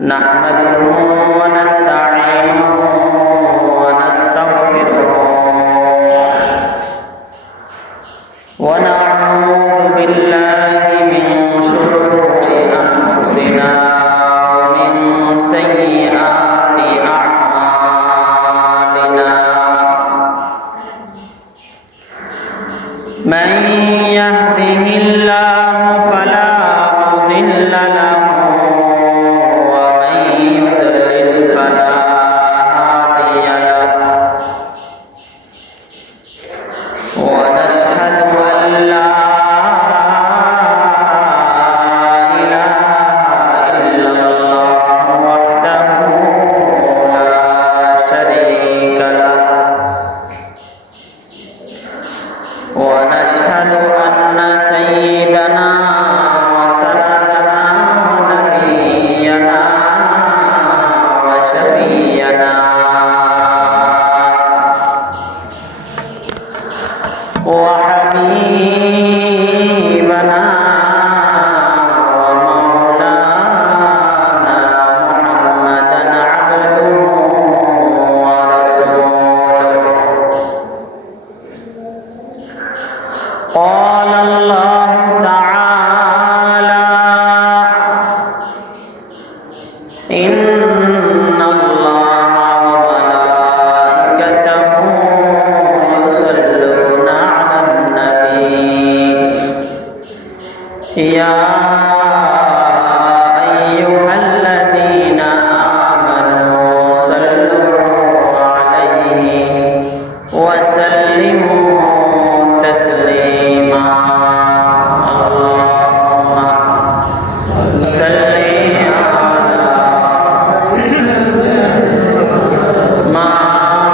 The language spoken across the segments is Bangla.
نحمده ونستعينه ونستغفره ونعوذ بالله من شرور أنفسنا ومن سيئات أعمالنا من يهده الله فلا مضل له ومن يضلل فلا هادي له ونشهد أن لا إله إلا الله وحده لا شريك له ونشهد أن سيدنا وسندنا ونبينا وشفينا وحبيبنا ومولانا محمدا عبده ورسوله قال الله تعالى إن الله وملائكته يصلون على النبي يا أيها الذين آمنوا صلوا عليه وسلموا تسليما اللهم صل على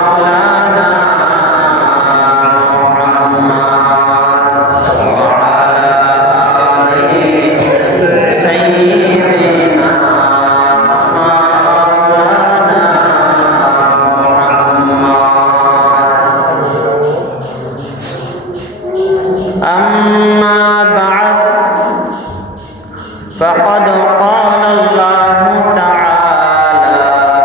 مولانا محمد وعلى آله سيدنا مولانا محمد أما بعد فقد قال الله تعالى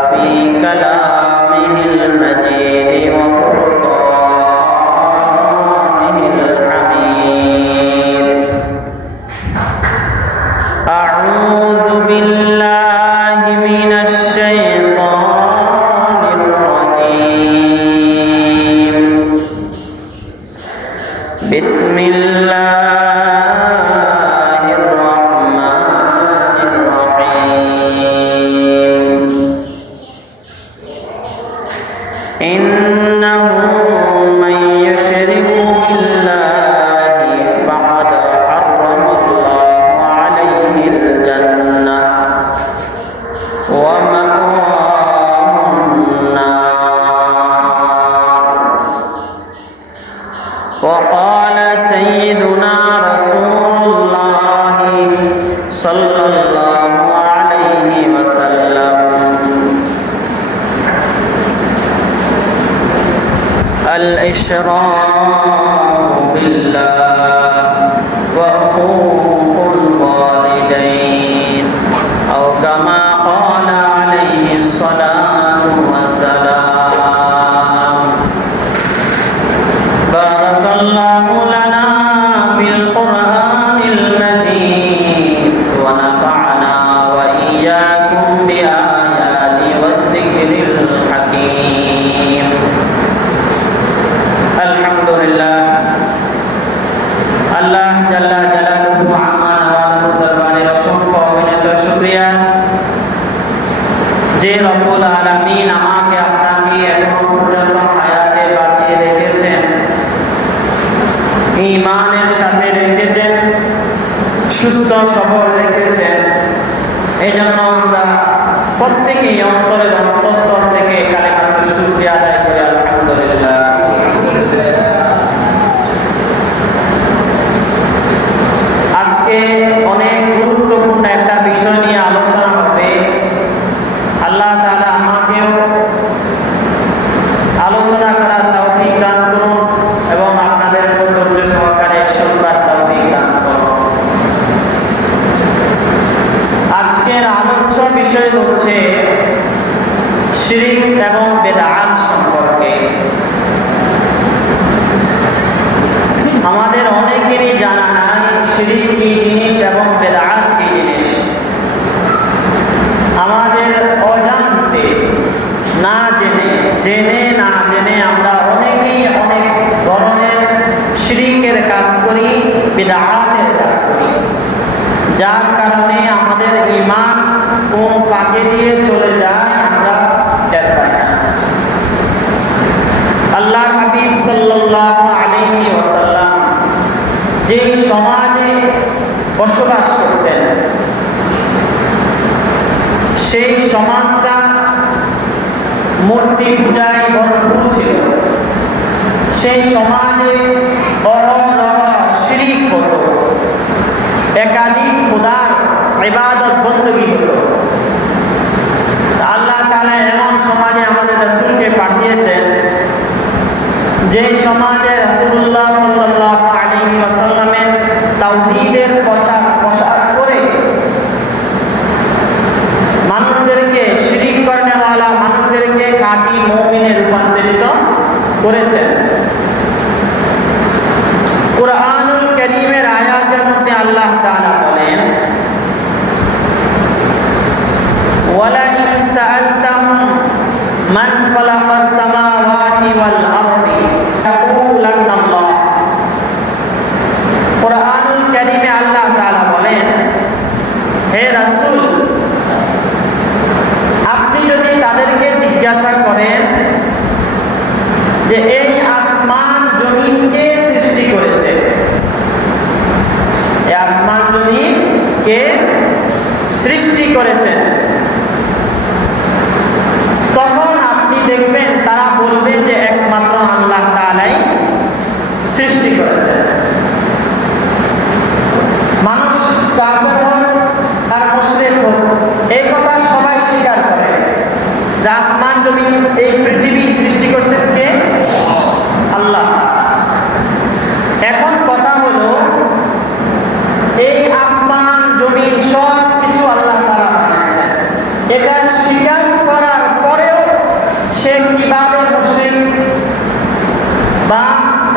في كلامه المجيد وفرقانه الحميد أعوذ بالله من الشيطان الرجيم بسم الله الرحمن الرحيم إنه من يشرك بالله فقد حرم الله عليه الجنة ومأواه النار وقال سيدنا رسول الله صلى الله عليه وسلم الإشراك بالله وحقوق الوالدين أو كما قال عليه الصلاة والسلام بارك الله لنا في القرآن المجيد ونفعنا وإياكم بآيات والذكر الحكيم الحمد لله আল্লাহ জাল্লা জালালুহু আম্মা নওয়ালুহু দরবারে অসংখ্য অগণিত শুকরিয়া যে রব্বুল আলামিন আমাকে আপনাকে এখনো পর্যন্ত হায়াতে বাঁচিয়ে রেখেছেন, ঈমানের সাথে রেখেছেন, সুস্থ সবল রেখেছেন। এই জন্য আমরা প্রত্যেকেই অন্তরের অন্তঃস্থল থেকে কালিমাতুল শুকরিয়া আদায় করি আলহামদুলিল্লাহ। আজকে অনেক গুরুত্বপূর্ণ একটা বিষয় নিয়ে আলোচনা হবে। আল্লাহ তাআলা আমাকেও আলোচনা করার তৌফিক দান করুন এবং আপনাদের ধৈর্য সহকারে শুনবার তৌফিক দান করুন। আজকের আলোচ্য বিষয় হচ্ছে হচ্ছে শিরক এবং বিদআত সম্পর্কে। আমাদের অনেকেরই জানা নাই শিরক কি জিনিস এবং বিদআত কি জিনিস। আমাদের অজান্তে, না জেনে, জেনে না জেনে আমরা অনেকেই অনেক ধরনের শিরকের কাজ করি, বিদআতের কাজ করি, যার কারণে আমাদের ঈমান কোন ফাঁকে দিয়ে চলে যায় আমরা টের পাই না। আল্লাহর হাবিব সাল্লাল্লাহু আলাইহি ওয়াসাল্লাম যে সমাজে বসবাস করতেন, সেই সমাজটা মূর্তি পূজায় ভরপুর ছিল। সেই সমাজে অহরহ শিরক হতো, একাধিক খোদার ইবাদত বندگی হতো। আল্লাহ তাআলা এমন সমাজে আমাদের রাসূলকে পাঠিয়েছেন যে সমাজে রাসূলুল্লাহ সাল্লাল্লাহু আলাইহি ওয়াসাল্লামের তাওহীদের প্রচার করে মানুষদেরকে শিরক করনেওয়ালা মানুষদেরকে খাঁটি মুমিনে রূপান্তরিত করেছেন। কুরআনুল কারীমের আয়াতের মধ্যে আল্লাহ তাআলা বলেন, ওয়ালা ইন সাআলতাহুম মান খালাকাস সামাওয়াতি ওয়াল আরদি ইয়াকুলান্নাল্লাহ। কুরআনুল কারীমে আল্লাহ তাআলা বলেন, হে রাসূল, আপনি যদি তাদেরকে জিজ্ঞাসা করেন যে এই আসমান জমিন কে সৃষ্টি করেছে, এই আসমান জমিন কে সৃষ্টি করেছেন, তখন আপনি দেখবেন তারা বলবে যে একমাত্র আল্লাহ তাআলাই সৃষ্টি করেছেন। মানুষ কাফের হোক আর মুশরিক হোক, এই কথা সবাই স্বীকার করে যে আসমান জমিন এই পৃথিবী সৃষ্টি করছেন কে? আল্লাহ তাআলা। এখন কথা হলো, এই আসমান জমিন সব কিছু আল্লাহ তাআলা বানিয়েছেন, এটা স্বীকার করার পরেও সে কিভাবে মুশরিক বা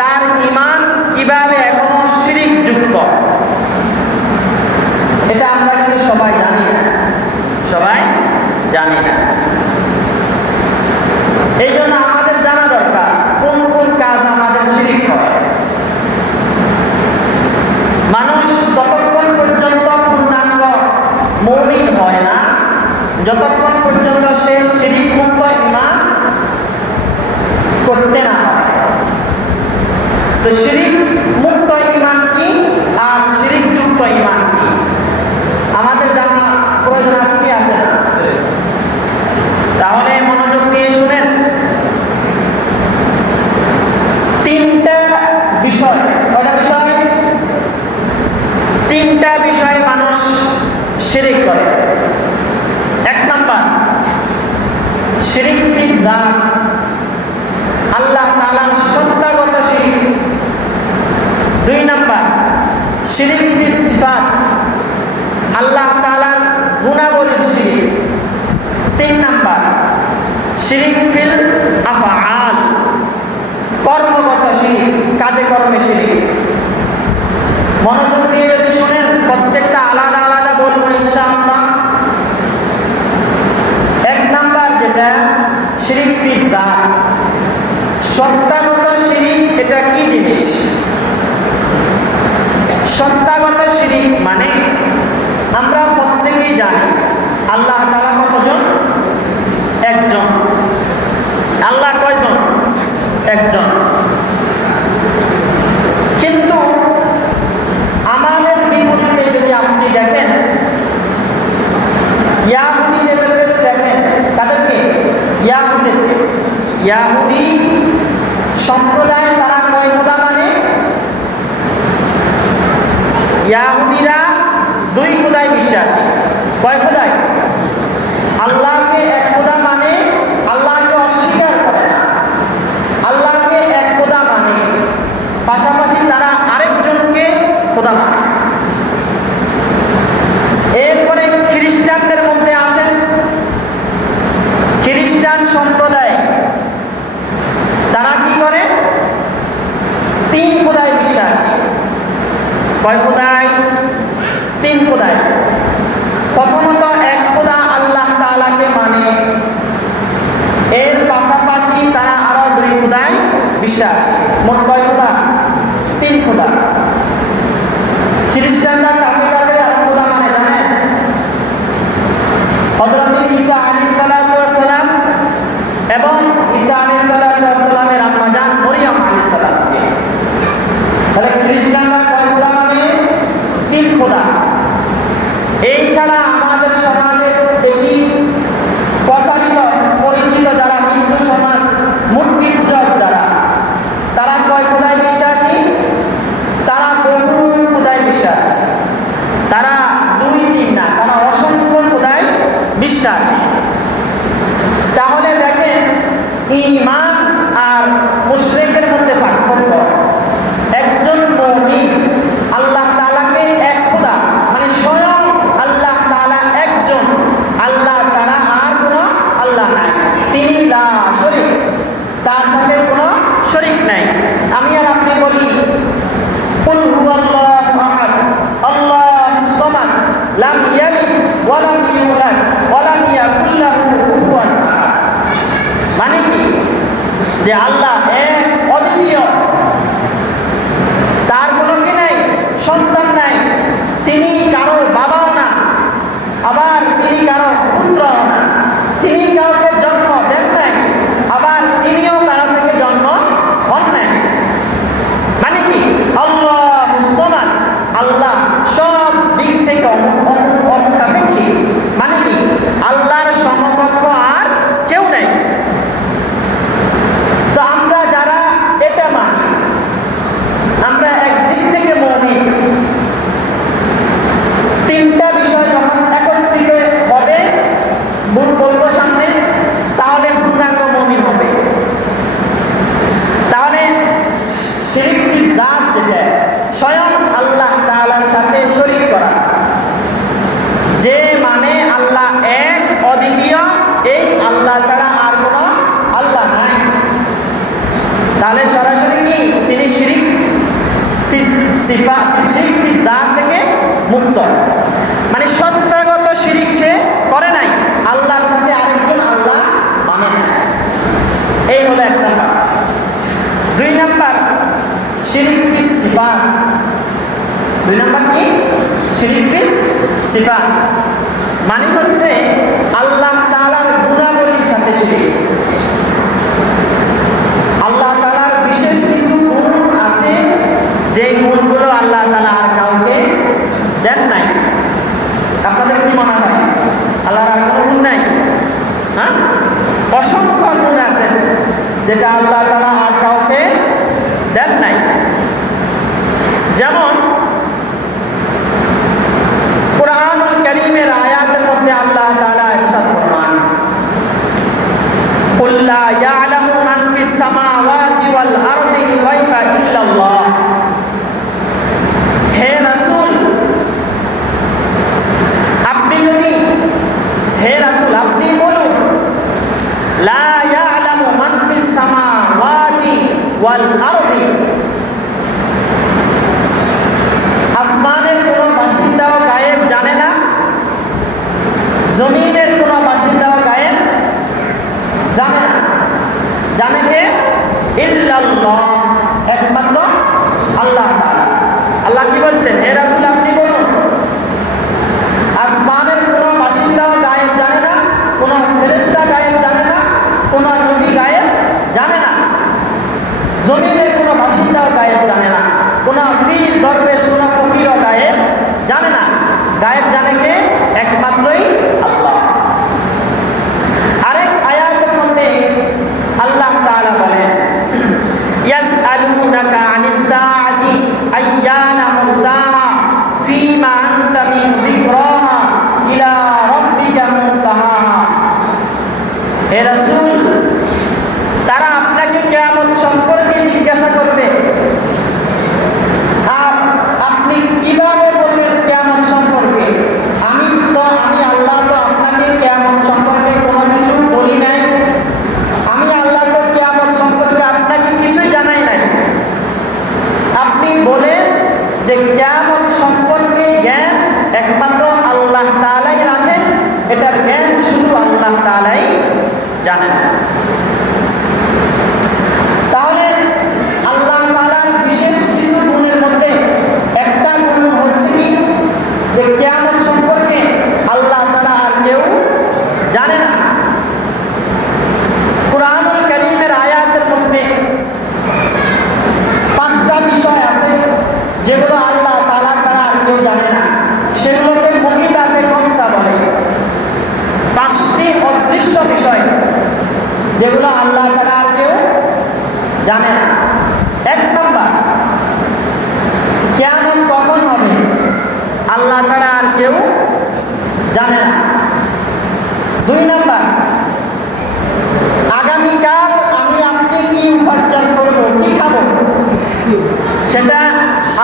তার ঈমান কিভাবে এখনো শিরক যুক্ত, এটা আমরা কিন্তু সবাই জানি না, সবাই জানি না। এই জন্য আমাদের জানা দরকার কোন কোন কাজ আমাদের শিরক হয়। মানুষ ততক্ষণ পর্যন্ত পূর্ণাঙ্গ মুমিন হয় না যতক্ষণ পর্যন্ত সে শিরক মুক্ত ঈমান করতে না পারে। তো শিরক মুক্ত ঈমান কি আর শিরক যুক্ত ঈমান কি আমাদের জানা প্রয়োজন আছে কি আছে না? তাহলে মনোযোগ দিয়ে শুনেন। তিনটা বিষয়, কয়টা বিষয়? তিনটা বিষয়ে মানুষ শিরক করে। এক নাম্বার শিরক ফি দাত, আল্লাহ তাআলার সত্তাগত শিরক। দুই নাম্বার শিরক ফি সিফাত, আল্লাহ তাআলার গুণাবলীর শিরক। তিন নাম্বার শিরক ফিল আফআল, কর্মগত শিরক, কাজে কর্মে শিরক। মনোযোগ দিয়ে যদি শুনেন, প্রত্যেকটা আলাদা আলাদা বলবো ইনশাআল্লাহ। এক নাম্বার যেটা শিরক ফি দাত, সত্তাগত শিরক। এটা কি জিনিস? সত্তাগত শিরক মানে আমরা প্রত্যেকেই জানি আল্লাহ তাআলা কতজন? একজন। আল্লাহ কয়জন? একজন। কিন্তু আমাদের বিপরীতে যদি আপনি দেখেন, ইয়াহুদীদেরকে যদি দেখেন, তাদেরকে ইয়াহুদীদেরকে, ইয়াহুদী সম্প্রদায়ে তারা কয় খোদা মানে? ইয়াহুদীরা দুই খোদায় বিশ্বাসী। কয় খোদায়? আল্লাহকে এক খোদা মানে, আল্লাহকে অস্বীকার করে না। আল্লাহকে এক খোদা মানে, পাশাপাশি তারা আরেকজনকে খোদা মানে। এরপরে খ্রিস্টানদের মধ্যে আসেন, খ্রিস্টান সম্প্রদায় তারা কি করে? 3 খোদায় বিশ্বাসী। কয় খোদায়? 3 খোদায়। প্রথমত এক খোদা আল্লাহ তাআলাকে মানে, এর পাশাপাশি তারা আরো 2 খোদায় বিশ্বাসী। মোট কয় খোদা? 3 খোদা। খ্রিস্টানরা কাকে কাকে আরেক খোদা মানে জানেন? হযরত ঈসা আলাইহিস সালাতু ওয়াস সালাম এবং ঈসা আলাইহিস সালাতু ওয়াস সালামের আম্মা জান মরিয়ম আলাইহিস সালামকে। তাহলে খ্রিস্টানরা কয় খোদা মানে? 3 খোদা। এই ছাড়া আমাদের সমাজে বেশি প্রচারিত পরিচিত যারা হিন্দু সমাজ, মূর্তি পূজক যারা, তারা কয় খোদায় বিশ্বাসী? তারা বহু খোদায় বিশ্বাসী। তারা 2-3 না, তারা অসংখ্য খোদায় বিশ্বাসী। তাহলে দেখেন ঈমান আর মুশরিকের মধ্যে পার্থক্য। একজন মুমিন আল্লাহ তাআলাকে এক খোদা মানে স্বয়ং আল্লাহ তাআলা একজন, আল্লাহ ছাড়া আর কোনো আল্লাহ নাই, তিনি লা শরীক, তার সাথে কোনো শরীক নাই। আমি আর আপনি বলি কুল হুয়াল্লাহু আহাদ আল্লাহুস সামাদ লাম ইয়ালিদ ওয়া লাম ইউলাদ ওয়া লাম ইয়াকুল লাহু কুফুয়ান আহাদ। মানে কি? যে আল্লাহ এক, অদ্বিতীয়, তার কোনো কি নাই? সন্তান নাই, তিনি কারো বাবাও না, আবার তিনি কারো পুত্রও না, তিনি কাউকে জন্ম দেন নাই, আবার তিনিও কারো থেকে জন্ম হন নাই। মানে কি? আল্লাহুস সামাদ, আল্লাহ সব দিক থেকে অমুখাপেক্ষী। মানে কি? আল্লাহর সমকক্ষ আর কেউ নাই। তো আমরা যারা এটা মানি, আমরা একদিক থেকে মুমিন। 3টা বিষয় যখন একত্রিত হবে, বলবো সামনে, তাহলে পূর্ণাঙ্গ মুমিন হবে। তাহলে শিরক কি জাত, যেটা স্বয়ং আল্লাহ তাআলার সাথে শরীক করা, যে মানে আল্লাহ এক, অদ্বিতীয়, এই আল্লাহ ছাড়া আর কোনো আল্লাহ নাই, তাহলে সরাসরি কি তিনি শিরক শিরক ফি জাত থেকে মুক্ত। মানে সত্যাগত শিরক সে করে নাই, আল্লাহর সাথে আরেকজন আল্লাহ মানে না। এই হলো 1 নাম্বার। 2 নাম্বার শিরক ফি সিফাত। 2 নাম্বার কি? শিরক ফি সিফাত মানে হচ্ছে আল্লাহ তাআলার গুণাবলীর সাথে শিরক। আল্লাহ তাআলার বিশেষ কিছু গুণ আছে, যে গুণগুলো আল্লাহ তাআলা আর কাউকে দেন নাই। আপনাদের কি মনে হয় আল্লাহর আর কোনো গুণ নাই? হ্যাঁ, অসংখ্য গুণ আছে যেটা আল্লাহ তাআলা আর কাউকে দেন নাই। যেমন কুরআনুল কারীমের আয়াতের মধ্যে আল্লাহ তাআলা ইরশাদ ফরমান, কুল লা ইয়ালামু মান ফিস সামাওয়াতি ওয়াল আরদিল গায়বা ইল্লাল্লাহ। হে রাসূল, আপনি বলুন, লা ইয়ালামু মান ফিস সামাওয়াতি ওয়াল আরদি, আসমানের কোনো বাসিন্দাও গায়েব জানে না, জমিনের কোনো বাসিন্দাও গায়েব জানে না। জানে কে? ইল্লাল্লাহ, একমাত্র আল্লাহ তাআলা। আল্লাহ কি বলছেন? হে রাসূল আপনি বলুন, আসমানের কোনো বাসিন্দাও গায়েব জানে না, কোনো ফেরেশতা গায়েব জানে না, কোনো নবী গায়েব জানে না, জমিনের কোনো বাসিন্দাও গায়েব জানে না, কোনো পীর দরবেশ কোনো ফকিরও গায়েব জানে না। গায়েব জানে কে? একমাত্রই আল্লাহ। আরেক আয়াতের মধ্যে আল্লাহ তাআলা বলেন, ইয়াসআলুনাকা আনিস সাআতি আইয়ানা মুরসাহা ফীমা আনতা মিন যিকরাহা ইলা রাব্বিকা মুনতাহাহা। হে রাসূল, তারা আপনাকে কিয়ামত সম্পর্কে জিজ্ঞাসা করবে, আর আপনি কিভাবে বলবেন কিয়ামত সম্পর্কে? আমি আল্লাহ তো আল্লাহ তাআলাই জানেন। তাহলে আল্লাহ তাআলার বিশেষ কিছু গুণের মধ্যে একটা গুণ হচ্ছে কি, যে কিয়ামত সম্পর্কে আল্লাহ ছাড়া আর কেউ জানে না। কুরআনুল কারীমের আয়াতের মধ্যে 5টা বিষয় আছে যেগুলো আল্লাহ তাআলা ছাড়া আর কেউ জানে না, সেগুলোকে মুগিবাতে খমসা বলে। 5টি অদৃশ্য বিষয় যেগুলো আল্লাহ ছাড়া আর কেউ জানে না। 1 নাম্বার, কিয়ামত কখন হবে আল্লাহ ছাড়া আর কেউ জানে না। 2 নাম্বার, আগামীকাল আমি আপনি কি উপার্জন করব, কি খাবো, সেটা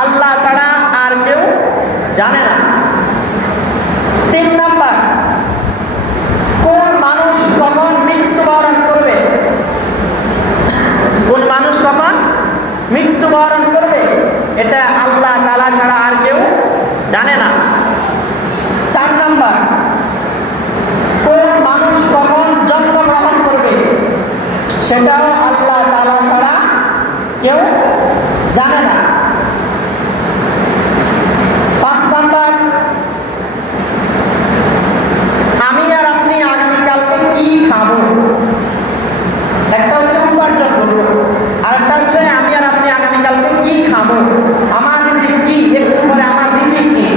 আল্লাহ ছাড়া আর কেউ জানে না। 3 নাম্বার, কোন মানুষ কখন মৃত্যুবরণ করবে, কোন মানুষ কখন মৃত্যুবরণ করবে, এটা আল্লাহ তাআলা ছাড়া আর কেউ জানে না। 4 নাম্বার, কোন মানুষ কখন জন্মগ্রহণ করবে, সেটাও আল্লাহ তাআলা ছাড়া কেউ জানে না। 5 নাম্বার, আমি আর আপনি আগামীকালকে কি খাবো। একটা হচ্ছে উপার্জন করবো, আর একটা হচ্ছে আমি আর আপনি আগামীকালকে কি খাবো, আমার রিজিক কি, একটু পরে আমার রিজিক কি,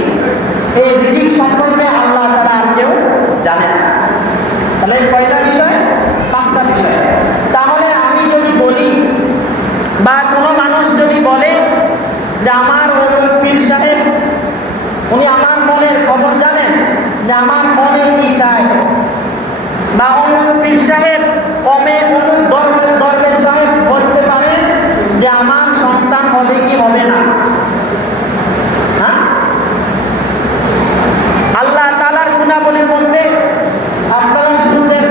এই রিজিক সম্পর্কে আল্লাহ ছাড়া আর কেউ জানে না। তাহলে কয়টা বিষয়? 5টা বিষয়। তাহলে আমি যদি বলি বা কোনো মানুষ যদি বলে যে আমার অমুক পীর সাহেব, উনি আমার মনের খবর জানেন, যে আমার মনে কি চায়, বা অমুক পীর সাহেব অমুক দরবেশ সাহেব বলতে পারেন যে আমার সন্তান হবে কি হবে না। হ্যাঁ, আল্লাহ তাআলার গুণাবলীর মধ্যে আপনারা শুনছেন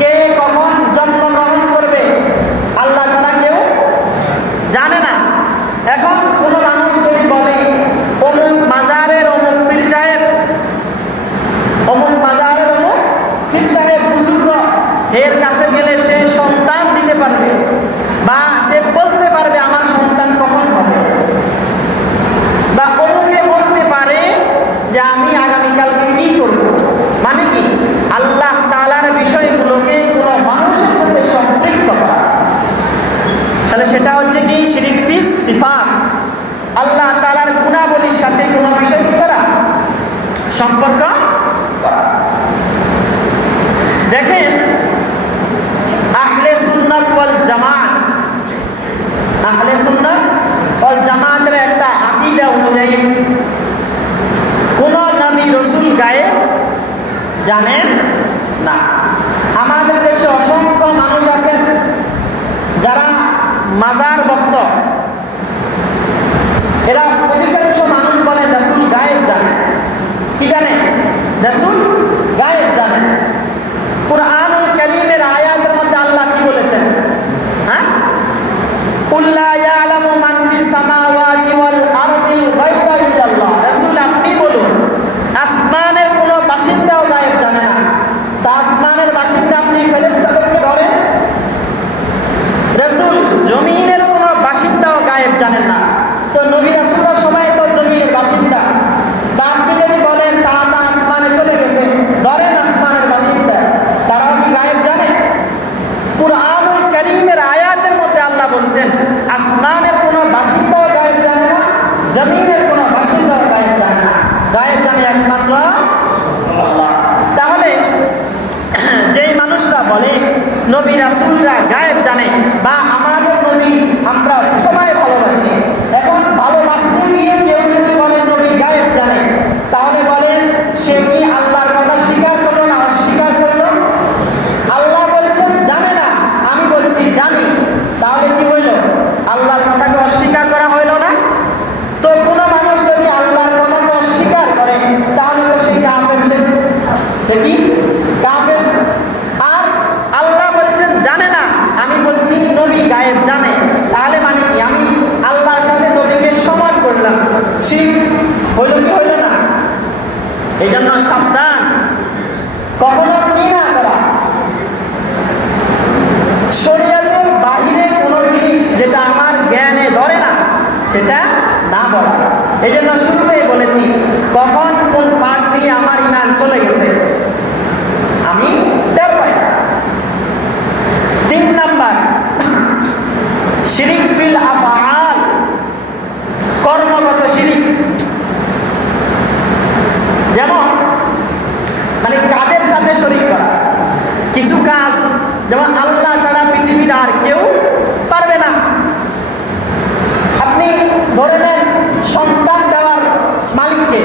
কে কখন জন্মগ্রহণ করবে আল্লাহ ছাড়া কেউ জানে না। এখন কোনো মানুষ যদি বলে অমুক মাজারের অমুক পীর সাহেব, অমুক মাজারের অমুক পীর সাহেব বুজুর্গ, এর কাছে গেলে সে সন্তান দিতে পারবে, বা সে বলতে পারবে আমার সন্তান কখন হবে, বা অমুকে বলতে পারে যে আমি আগামীকালকে কি করব। মানে কি, আল্লাহ তাআলার বিষয়গুলোকে কোনো মানুষের সাথে সম্পৃক্ত করা। তাহলে সেটা হচ্ছে কি শিরিক ফিস সিফাত, আল্লাহ তাআলার গুণাবলীর সাথে কোনো বিষয় কি করা, সম্পর্ক করা। দেখেন, আহলে সুন্নাত ওয়াল জামাত, আহলে সুন্নাত ওয়াল জামাতের একটা আকীদা অনুযায়ী কোন নবী রাসূল গায়েব জানেন না। আমাদের দেশে অসংখ্য মানুষ আছেন যারা মাজার ভক্ত, এরা অধিকাংশ মানুষ বলেন রাসূল গায়েব জানেন। কি জানেন? রাসূল গায়েব জানেন। কুরআনুল কারীমের আয়াতের মধ্যে আল্লাহ কি বলেছেন? হ্যাঁ, কুল লা ইয়ালামু মান ফিস সামাওয়াতি ওয়াল আরদিল গায়বা ইল্লাল্লাহ। রাসূল আপনি বলুন, আসমানের কোনো বাসিন্দাও গায়েব জানে না। তা আসমানের বাসিন্দা আপনি ফেরেশতাদেরকে ধরেন। রাসূল জমিনের কোনো বাসিন্দাও গায়েব জানেন না। তো নবী রাসূলরা সবাই তো জমিনের বাসিন্দা। বা আপনি যদি বলেন তারা তো আসমানে চলে গেছে, ধরেন আসমানের বাসিন্দা, তারাও কি গায়েব জানে? কুরআনুল কারীমের আয়াতের মধ্যে আল্লাহ বলছেন আসমানের কোনো বাসিন্দাও গায়েব জানে না, জমিনের কোনো বাসিন্দাও গায়েব জানে না, গায়েব জানে একমাত্র আল্লাহ। তাহলে যেই মানুষরা বলে নবী রাসূলরা গায়েব জানে, বা আমাদের নবী আমরা সবাই ভালোবাসি, এখন ভালোবাসা যেটা আমার জ্ঞানে ধরে না সেটা না বলা। এই জন্য শুরুতেই বলেছি, কখন কোন ফাঁক দিয়ে আমার ঈমান চলে গেছে আমি টের পাই না। 3 নাম্বার, শিরিক ফিল আফআল, কর্মগত শিরিক। যেমন মানে কাজের সাথে শরীক করা। কিছু কাজ যেমন আল্লাহ ছাড়া পৃথিবীর আর কেউ পারবে না। আপনি ধরে নেন সন্তান দেওয়ার মালিককে,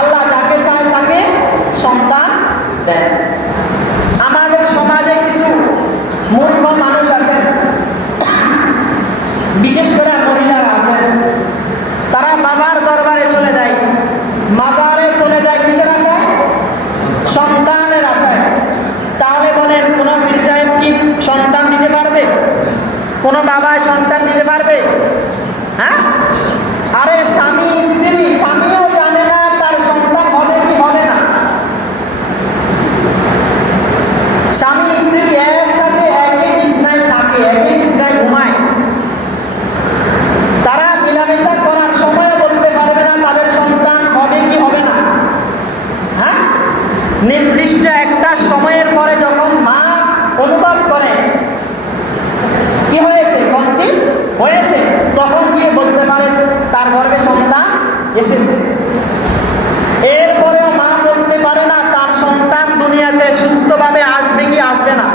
আল্লাহ যাকে চায় তাকে সন্তান দেন। আমাদের সমাজে কিছু মূর্খ মানুষ আছেন, বিশেষ করে মহিলারা আছেন, তারা বাবার দরবারে চলে যায়, মাজারে চলে যায় কিসের আশায়? সন্তানের আশায়। তাহলে বলেন কোন পীর সাহেব কি সন্তান দিতে পারবে? কোন বাবা সন্তান দিতে পারবে? হ্যাঁ? আরে স্বামী স্ত্রী, স্বামীও জানে না তার সন্তান হবে কি হবে না। স্বামী স্ত্রী একসাথে একই বিছনায় থাকে, একই বিছনায় ঘুমায়, তারা মিলামেশা করার সময় বলতে পারবে না তাদের সন্তান হবে কি হবে না। হ্যাঁ, নির্দিষ্ট একটা সময়ের পরে যখন মা অনুভব করে কি হয়েছে, কনসিভ হয়েছে, তখন গিয়ে বলতে পারে তার গর্ভে সন্তান এসেছে। এরপরেও মা বলতে পারে না তার সন্তান দুনিয়াতে সুস্থভাবে আসবে কি আসবে না।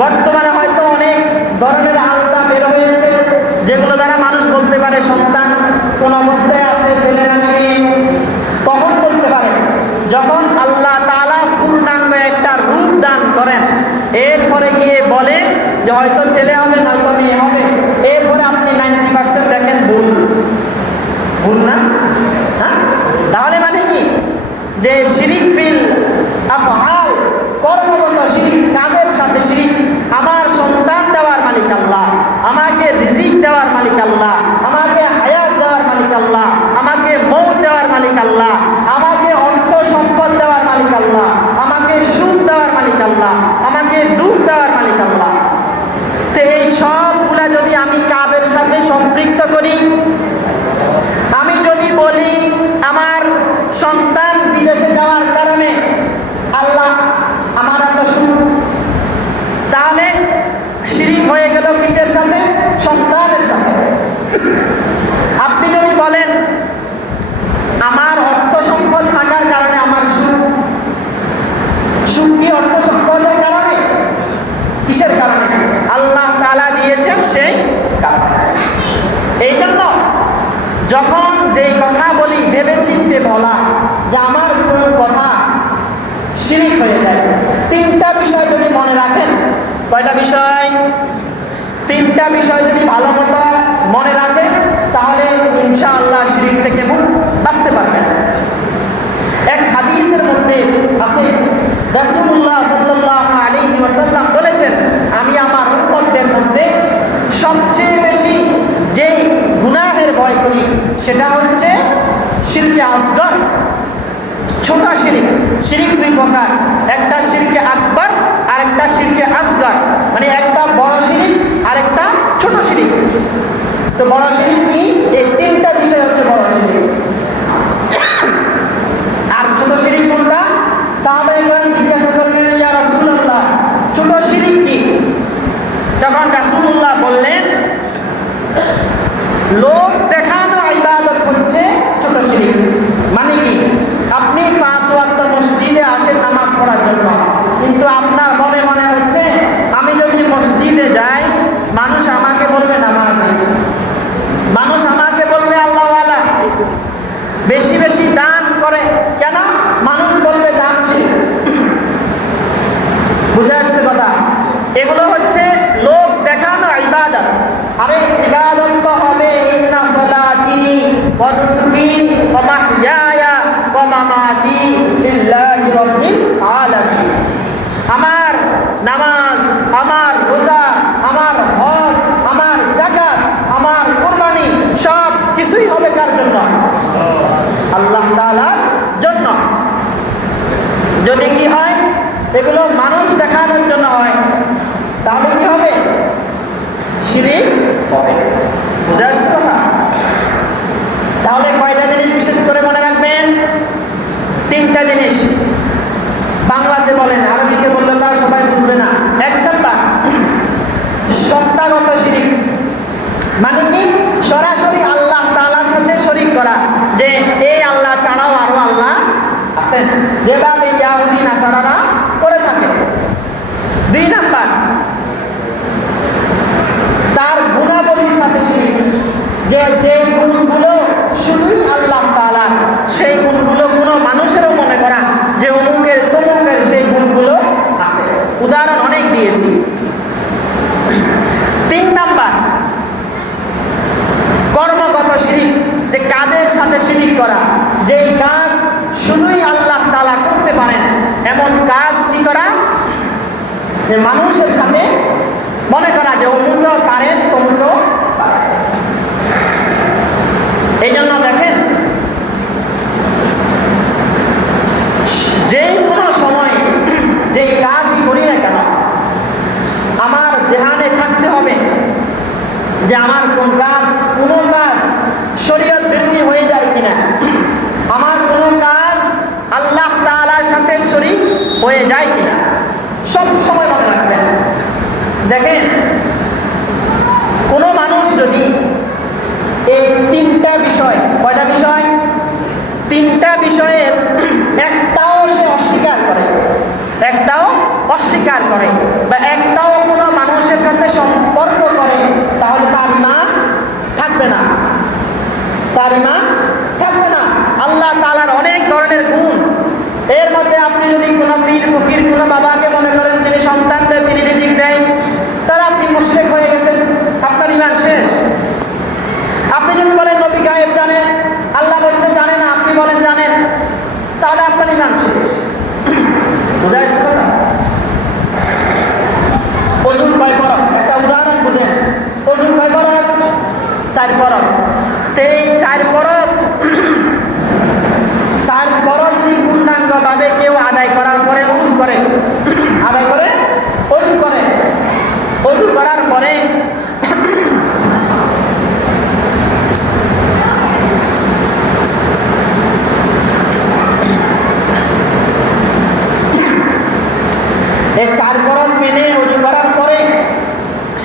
বর্তমানে হয়তো অনেক ধরনের আলতা বের হয়েছে যেগুলো দ্বারা মানুষ বলতে পারে সন্তান কোন অবস্থায় আছে, ছেলে না মেয়ে। কখন বলতে পারে? যখন আল্লাহ তাআলা পূর্ণাঙ্গ একটা রূপ দান করেন, এরপরে গিয়ে বলে যে হয়তো ছেলে হবে নয়তো মেয়ে হবে। এরপরে আপনি 90% দেখেন ভুল, ভুল না? হ্যাঁ, তাহলে মানে কি যে শিরিক ফিল আফআল, কর্মগত শিরিক, কাজের সাথে শিরিক। আমার সন্তান দেওয়ার মালিক আল্লাহ, আমাকে রিজিক দেওয়ার মালিক আল্লাহ, আমাকে হায়াত দেওয়ার মালিক আল্লাহ, আমাকে মৌত দেওয়ার মালিক আল্লাহ, আমাকে অর্থ সম্পদ দেওয়ার মালিক আল্লাহ, আমাকে সুখ দেওয়ার মালিক আল্লাহ, আমাকে দুঃখ দেওয়ার মালিক আল্লাহ। তো এই সবগুলা যদি আমি কাজের সাথে সম্পৃক্ত করি, আমি যদি বলি আমার সন্তান বিদেশে যাওয়ার কারণে আল্লাহ আমার এত সুখ, তাহলে শিরিক হয়ে গেল কিসের সাথে? সন্তানের সাথে। আপনি যদি বলেন আমার অর্থ সম্পদ থাকার কারণে আমার সুখ, সুখ কি অর্থ সম্পদের কারণে? কিসের কারণে? আল্লাহ তাআলা দিয়েছেন সেই কারণে। এই জন্য যখন যেই কথা বলি ভেবে চিনতে বলা, যে আমার কোন কথা শিরিক হয়ে যায়। 3টা বিষয় যদি মনে রাখেন, কয়টা বিষয়? 3টা বিষয় যদি ভালো মতো মনে রাখেন তাহলে ইনশাআল্লাহ শিরিক থেকে বাঁচতে পারবেন। এক হাদিসের মধ্যে আছে রাসূলুল্লাহ সাল্লাল্লাহু আলাইহি ওয়াসাল্লাম বলেছেন, আমি আমার উম্মতদের মধ্যে সবচেয়ে বেশি যেই গুনাহের ভয় করি সেটা হচ্ছে শিরকে আসগর, ছোট শিরিক। শিরিক 2 প্রকার, একটা শিরকে আকবার আর একটা শিরকে আসগর, মানে একটা বড় শিরিক আর একটা ছোট শিরিক। তো বড় শিরিক কি? এই 3টা বিষয় হচ্ছে বড় শিরিক। আর ছোট শিরিক কোনটা? সাহাবায়ে কেরাম জিজ্ঞাসা করলেন, ইয়া রাসূলুল্লাহ ছোট শিরিক কি? তখন রাসূলুল্লাহ বললেন, লোক দেখানো ইবাদত হচ্ছে ছোট শিরিক। মানে কি? আপনি 5 ওয়াক্ত মসজিদে আসেন নামাজ পড়ার জন্য, কিন্তু আপনার মনে মনে হচ্ছে আমি যদি মসজিদে যাই মানুষ আমাকে বলবে নামাজি, মানুষ আমাকে বলবে আল্লাহওয়ালা, বেশি বেশি দান করে, কেন? মানুষ বলবে দানশীল। বুঝে আসছে কথা? এগুলো হচ্ছে লোক দেখানো ইবাদত। আরে ইবাদত তো হবে ইন্না সলাতি ওয়া নুসুকি ওয়া মাহইয়ায়া ওয়া মামাতি লিল্লাহি রাব্বিল আলামিন। আমার নামাজ, আমার রোজা, আমার হজ, আমার যাকাত, আমার কুরবানি সব কিছুই হবে কার জন্য? আল্লাহ তাআলার জন্য। যদি কি হয় এগুলো মানুষ দেখানোর জন্য হয় তাহলে কি হবে? শিরিক হবে। বুঝা আসছে কথা? তাহলে কয়টা জিনিস বিশেষ করে মনে রাখবেন? 3টা জিনিস। বাংলাতে বলেন, আরবিতে বললে তা সবাই বুঝবে না। 1 নাম্বার সত্তাগত শিরিক, মানে কি? সরাসরি আল্লাহ তাআলার সাথে শরীক করা, যে এই আল্লাহ ছাড়াও আরো আল্লাহ আছেন, যেভাবে ইহুদি নাসারারা করে থাকে। 2 নাম্বার তার গুণাবলীর সাথে শিরিক, যে গুণগুলো শুধুই আল্লাহ তাআলার, সেই গুণগুলো কোনো মানুষেরও মনে করা যে অমুকের তমুকের সেই গুণগুলো আছে। উদাহরণ অনেক দিয়েছি। 3 নাম্বার কর্মগত শিরিক, যে কাজের সাথে শিরিক করা, যেই কাজ শুধুই আল্লাহ তাআলা করতে পারেন এমন কাজ কি করা, যে মানুষের সাথে মনে করা যে অমুকও পারেন তমুকও পারেন। এই জন্য দেখেন, যেই কোনো সময় যেই কাজই করি না কেন, আমার জেহানে থাকতে হবে যে আমার কোনো কাজ শরীয়ত বিরোধী হয়ে যায় কিনা, আমার কোনো কাজ আল্লাহ তাআলার সাথে শরীক হয়ে যায় কিনা, সব সময় মনে রাখবেন। দেখেন, কোনো মানুষ যদি এই 3টা বিষয়, কয়টা বিষয়? 3টা বিষয়ের একটাও সে অস্বীকার করে, বা একটাও কোনো মানুষের সাথে সম্পর্ক করে, তাহলে তার ঈমান থাকবে না। আল্লাহ তাআলার অনেক ধরনের গুণ, এর মধ্যে আপনি যদি কোনো পীর ফকির, কোনো বাবাকে মনে করেন তিনি সন্তান দেন, তিনি রিজিক দেয়, তাহলে আপনি মুশরিক হয়ে গেছেন, আপনার ঈমান শেষ। আপনি যদি বলেন নবী গায়েব জানেন, আল্লাহ বলছেন জানে না, আপনি বলেন জানেন, তাহলে আপনার ঈমান শেষ। বুঝা যাচ্ছে কথা? ওযুর কয় ফরজ? একটা উদাহরণ বুঝেন। ওযুর কয় ফরজ? 4 ফরজ। এই 4 ফরজ যদি পূর্ণাঙ্গভাবে কেউ আদায় করার পরে ওযু করে, ওযু করার পরে এই 4 ফরজ মেনে ওযু করার পরে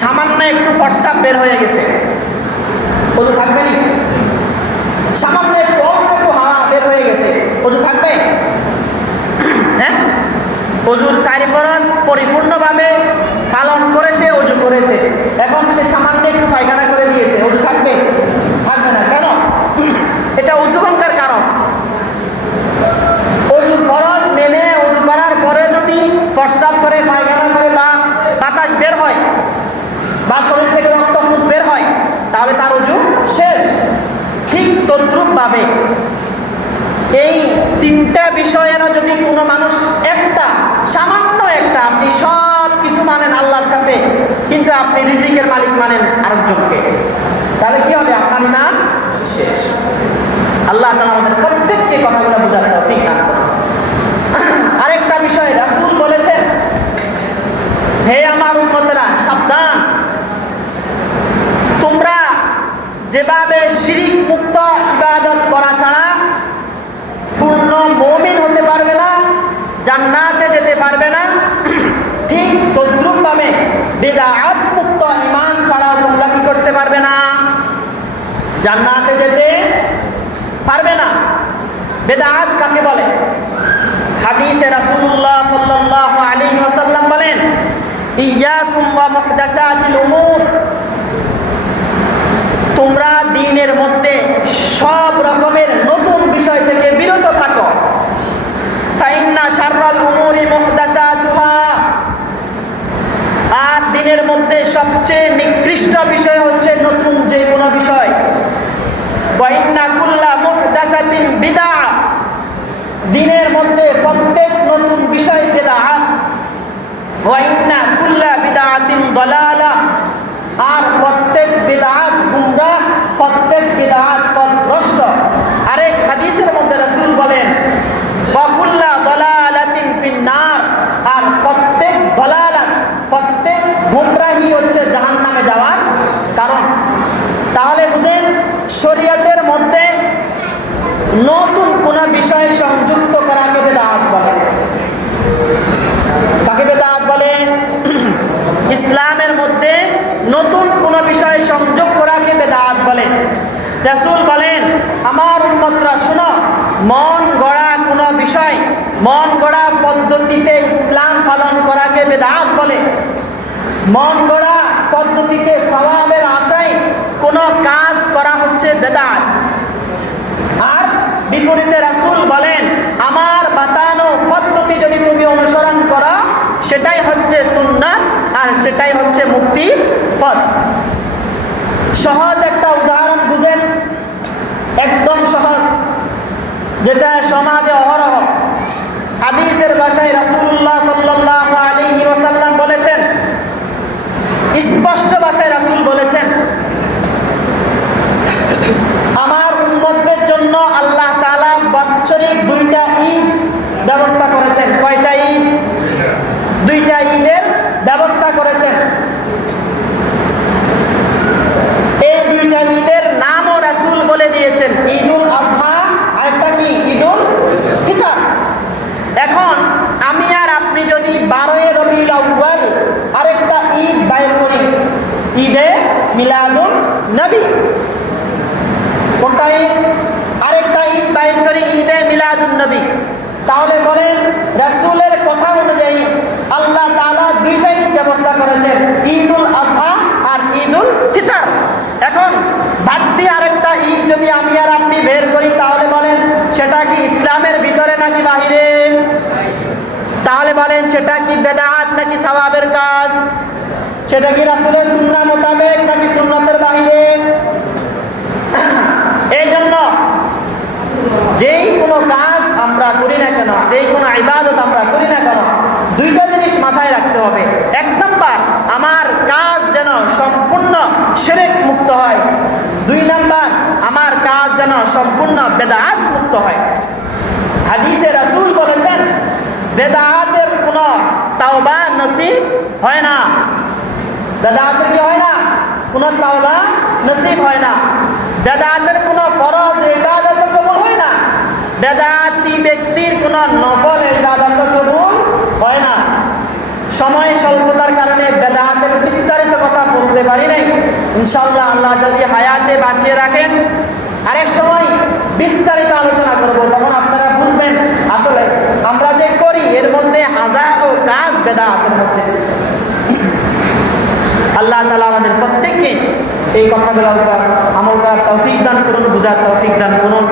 সামান্য একটু প্রস্রাব বের হয়ে গেছে, ওযু থাকবে না? সামান্য একটু অল্প একটু হাওয়া বের হয়ে গেছে, ওযু থাকবে? হ্যাঁ? ওযুর 4 ফরজ পরিপূর্ণভাবে পালন করে সে ওযু করেছে, এখন সে সামান্য একটু পায়খানা করে দিয়েছে, ওযু থাকবে না। কেন? এটা ওযু ভঙ্গের কারণ। ওযুর ফরজ মেনে ওযু করার পরে যদি প্রস্রাব করে, পায়খানা করে, বা বাতাস বের হয়, বা শরীর থেকে রক্তপুঞ্জ বের হয়, তাহলে তার ওযু শেষ। ঠিক তদ্রূপভাবে এই 3টা বিষয়েরও যদি কোনো মানুষ সামান্য একটা, আপনি সব কিছু মানেন আল্লাহর সাথে, কিন্তু আপনি রিজিকের মালিক মানেন আরেকজনকে, তাহলে কি হবে? আপনার ঈমান শেষ। আল্লাহ তাআলা আমাদের প্রত্যেককে কথাগুলো বোঝার তৌফিক দান করুন। আরেকটা বিষয় রাসূল বলেছেন, হে আমার উম্মতেরা, সাবধান, তোমরা যেভাবে শিরিক মুক্ত ইবাদত করা ছাড়া পূর্ণ মুমিন হতে পারবে না, জান্নাতে যেতে পারবে না, ঠিক তদ্রূপভাবে বিদআত মুক্ত ঈমান ছাড়া তোমরা কি করতে পারবে না? জান্নাতে যেতে পারবে না। বিদআত কাকে বলে? হাদিসে রাসূলুল্লাহ সাল্লাল্লাহু আলাইহি ওয়াসাল্লাম বলেন, ইয়াকুম ওয়া মুহদাসাতিল উমুর, তোমরা দ্বীনের মধ্যে সব রকমের নতুন বিষয় থেকে বিরত থাকো। ফাইন্না শাররাল উমুরি মুহদাসাতুহা, আর দ্বীনের মধ্যে সবচেয়ে নিকৃষ্ট বিষয় হচ্ছে নতুন যে কোনো বিষয়। ওয়া ইন্না কুল্লা মুহদাসাতিন বিদআ, দ্বীনের মধ্যে প্রত্যেক নতুন বিষয় বিদআত। ওয়া ইন্না কুল্লা বিদআতিন দালালা, আর প্রত্যেক বিদআত গুমরাহ, প্রত্যেক বিদআত পথভ্রষ্ট। আরেক হাদিসের মধ্যে রাসূল বলেন, ওয়া কুল্লা দালালাতিন ফিন নার, রাসূল বলেন, আমার উম্মতরা শোনো, মন গড়া কোনো বিষয়, মন গড়া পদ্ধতিতে ইসলাম পালন করাকে বেদাত বলে। মন গড়া পদ্ধতিতে সওয়াবের আশায় কোনো কাজ করা হচ্ছে বেদাত। আর বিপরীতে রাসূল বলেন, আমার বাতানো পদ্ধতি যদি তুমি অনুসরণ করো সেটাই হচ্ছে সুন্নাত, আর সেটাই হচ্ছে মুক্তির পথ। সহজ একটা উদাহরণ বুঝেন, একদম সহজ, যেটা সমাজে অহরহ। হাদিসের ভাষায় রাসূলুল্লাহ সাল্লাল্লাহু আলাইহি ওয়াসাল্লাম বলেছেন, স্পষ্ট ভাষায় রাসূল বলেছেন, আমার উম্মতদের জন্য আল্লাহ তাআলা বাৎসরিক 2টা ঈদ ব্যবস্থা করেছেন। কয়টা ঈদ? 2টা ঈদের ব্যবস্থা করেছেন। এই 2টা ঈদের নামও রাসূল বলে দিয়েছেন, ঈদুল আজহা আর একটা কি, ঈদুল ফিতর। এখন আমি আর আপনি যদি 12 রবিউল আউয়াল আরেকটা ঈদ বাইর করি, ঈদে মিলাদুন নবী, কোনটা ঈদ? আরেকটা ঈদ বাইর করি, ঈদে মিলাদুন নবী, তাহলে বলেন রাসূলের কথা অনুযায়ী আল্লাহ তাআলা 2টা ঈদ ব্যবস্থা করেছেন, ঈদুল আজহা আর ঈদুল ফিতর। এখন বাড়তি আরেকটা ঈদ যদি আমি আর আপনি বের করি, তাহলে বলেন সেটা কি ইসলামের ভিতরে নাকি বাহিরে? তাহলে বলেন সেটা কি বেদাত নাকি সওয়াবের কাজ? সেটা কি রাসূলের সুন্নাহ মোতাবেক নাকি সুন্নতের বাহিরে? এই জন্য যেই কোনো কাজ আমরা করি না কেন, যেই কোনো ইবাদত আমরা করি না কেন, 2টা জিনিস মাথায় রাখতে হবে। 1 নাম্বার, আমার কাজ যেন সম্পূর্ণ শিরক মুক্ত হয়। 2 নাম্বার, আমার কাজ যেন সম্পূর্ণ বেদাত মুক্ত হয়। হাদিসে রাসূল বলেছেন, বেদাতের কোনো তাওবা নসিব হয় না। বেদাতের কি হয় না? কোনো তাওবা নসিব হয় না। বেদাতের কোনো ফরজ ইবাদত কবুল হয় না। বেদাতি ব্যক্তির কোনো নফল ইবাদত কবুল হয় না। সময় স্বল্পতার কারণে বেদাতের বিস্তারিত কথা বলতে পারি নাই। ইনশাআল্লাহ আল্লাহ যদি হায়াতে বাঁচিয়ে রাখেন আরেক সময় বিস্তারিত আলোচনা করব, তখন আপনারা বুঝবেন আসলে আমরা যে করি এর মধ্যে হাজারো কাজ বেদাতের মধ্যে। আল্লাহ তাআলা আমাদের প্রত্যেককে এই কথাগুলোর উপর আমল করার তৌফিক দান করুন, বুঝার তৌফিক দান করুন।